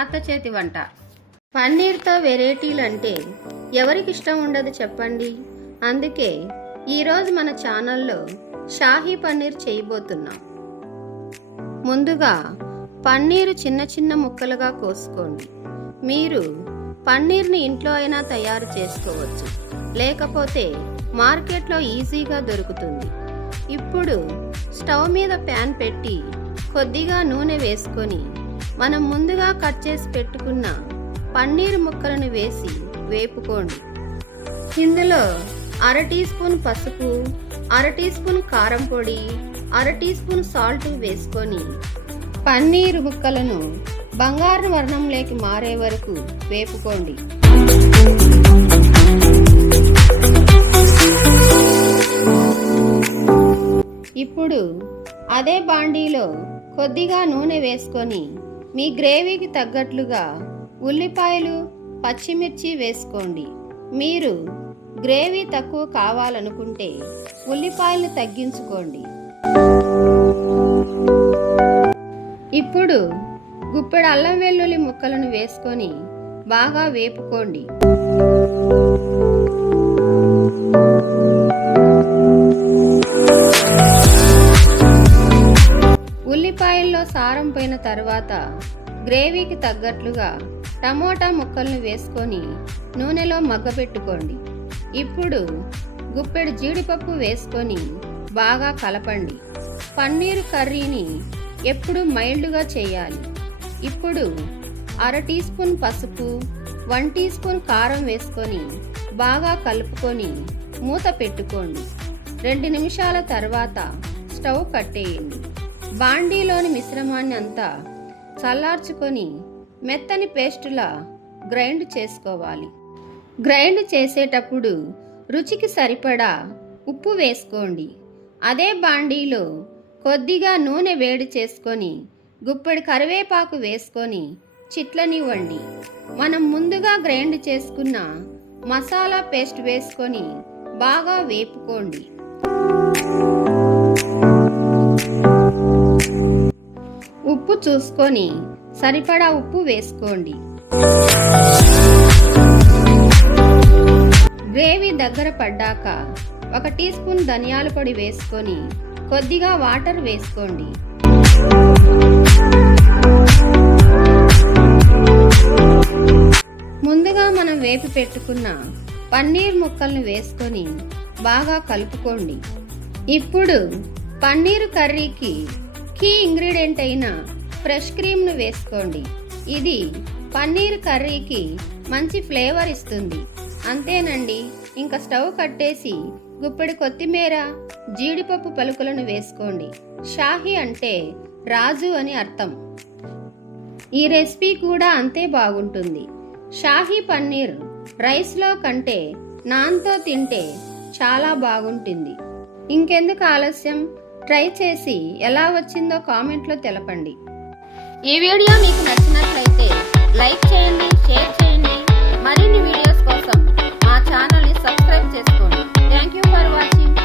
అత్త చేతి వంట. పన్నీర్తో వెరైటీలు అంటే ఎవరికి ఇష్టం ఉండదు చెప్పండి. అందుకే ఈరోజు మన ఛానల్లో షాహీ పన్నీర్ చేయబోతున్నాం. ముందుగా పన్నీరు చిన్న చిన్న ముక్కలుగా కోసుకోండి. మీరు పన్నీర్ని ఇంట్లో అయినా తయారు చేసుకోవచ్చు, లేకపోతే మార్కెట్లో ఈజీగా దొరుకుతుంది. ఇప్పుడు స్టవ్ మీద ప్యాన్ పెట్టి కొద్దిగా నూనె వేసుకొని మనం ముందుగా కట్ చేసి పెట్టుకున్న పన్నీర్ ముక్కలను వేసి వేపుకోండి. ఇందులో 1/2 టీ స్పూన్ పసుపు, 1/2 టీ స్పూన్ కారం పొడి, 1/2 టీ స్పూన్ సాల్ట్ వేసుకొని పన్నీర్ ముక్కలను బంగారు వర్ణంలోకి మారే వరకు వేపుకోండి. ఇప్పుడు అదే బాండీలో కొద్దిగా నూనె వేసుకొని మీ గ్రేవీకి తగ్గట్లుగా ఉల్లిపాయలు, పచ్చిమిర్చి వేసుకోండి. మీరు గ్రేవీ తక్కువ కావాలనుకుంటే ఉల్లిపాయలు తగ్గించుకోండి. ఇప్పుడు గుప్పెడు అల్లం వెల్లుల్లి ముక్కలను వేసుకొని బాగా వేపుకోండి. ఉల్లిపాయల్లో సారం పోయిన తర్వాత గ్రేవీకి తగ్గట్లుగా టమోటా ముక్కలను వేసుకొని నూనెలో మగ్గపెట్టుకోండి. ఇప్పుడు గుప్పెడు జీడిపప్పు వేసుకొని బాగా కలపండి. పన్నీర్ కర్రీని ఎప్పుడు మైల్డ్గా చేయాలి. ఇప్పుడు 1/2 టీ స్పూన్ పసుపు, 1 టీ స్పూన్ కారం వేసుకొని బాగా కలుపుకొని మూత పెట్టుకోండి. 2 నిమిషాల తర్వాత స్టవ్ కట్టేయండి. బాండీలోని మిశ్రమాన్ని అంతా చల్లార్చుకొని మెత్తని పేస్టులా గ్రైండ్ చేసుకోవాలి. గ్రైండ్ చేసేటప్పుడు రుచికి సరిపడా ఉప్పు వేసుకోండి. అదే బాండీలో కొద్దిగా నూనె వేడి చేసుకొని గుప్పెడు కరివేపాకు వేసుకొని చిట్లనివ్వండి. మనం ముందుగా గ్రైండ్ చేసుకున్న మసాలా పేస్ట్ వేసుకొని బాగా వేపుకోండి. ఉప్పు చూసుకొని సరిపడా ఉప్పు వేసుకోండి. గ్రేవీ దగ్గర పడ్డాక 1 టీ స్పూన్ ధనియాల పొడి వేసుకొని కొద్దిగా వాటర్ వేసుకోండి. ముందుగా మనం వేపి పెట్టుకున్న పన్నీర్ ముక్కలను వేసుకొని బాగా కలుపుకోండి. ఇప్పుడు పన్నీర్ కర్రీకి కీ ఇంగ్రీడియంట్ అయిన ఫ్రెష్ క్రీమ్ను వేసుకోండి. ఇది పన్నీర్ కర్రీకి మంచి ఫ్లేవర్ ఇస్తుంది. అంతేనండి, ఇంకా స్టవ్ కట్టేసి గుప్పెడు కొత్తిమీర, జీడిపప్పు పలుకులను వేసుకోండి. షాహీ అంటే రాజు అని అర్థం. ఈ రెసిపీ కూడా అంతే బాగుంటుంది. షాహీ పన్నీర్ రైస్లో కంటే నాన్తో తింటే చాలా బాగుంటుంది. ఇంకెందుకు ఆలస్యం, ట్రై చేసి ఎలా వచ్చిందో కామెంట్లో తెలపండి. ఈ వీడియో మీకు నచ్చినట్లయితే లైక్ చేయండి, షేర్ చేయండి. మరిన్ని వీడియోస్ కోసం మా ఛానల్ని సబ్స్క్రైబ్ చేసుకోండి. Thank you for watching.